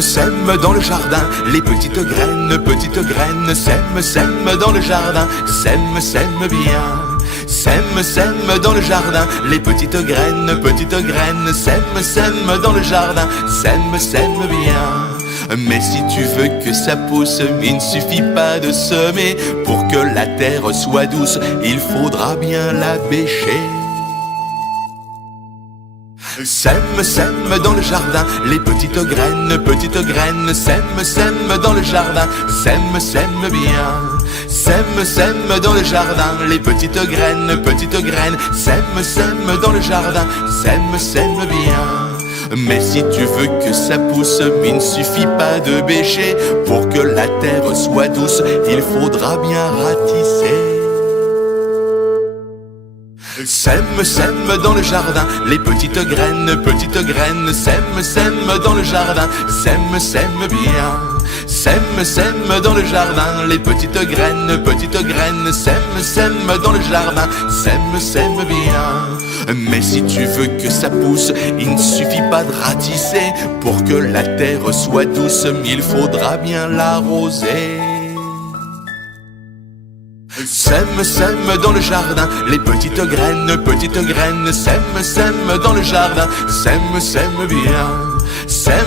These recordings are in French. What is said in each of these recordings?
sème dans le jardin, les petites graines, sème dans le jardin, sème bien. Sème dans le jardin, les petites graines, sème dans le jardin, sème bien. Mais si tu veux que ça pousse, il ne suffit pas de semer. Pour que la terre soit douce, il faudra bien la bêcher. Sème dans le jardin, les petites graines, sème dans le jardin, sème bien. Sème dans le jardin, les petites graines, sème dans le jardin, sème bien. Mais si tu veux que ça pousse, il ne suffit pas de bêcher. Pour que la terre soit douce, il faudra bien ratisser. Sème dans le jardin, les petites graines, sème dans le jardin, sème bien. Sème dans le jardin, les petites graines, sème dans le jardin, sème bien. Mais si tu veux que ça pousse, il ne suffit pas de ratisser. Pour que la terre soit douce, il faudra bien l'arroser. Sème dans le jardin, les petites graines, sème dans le jardin, sème bien. Sème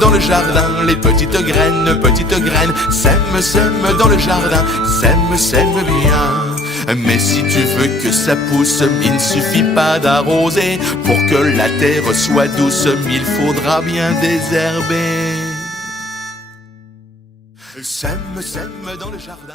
dans le jardin, les petites graines, sème dans le jardin, sème bien. Mais si tu veux que ça pousse, il ne suffit pas d'arroser. Pour que la terre soit douce, il faudra bien désherber. Sème dans le jardin.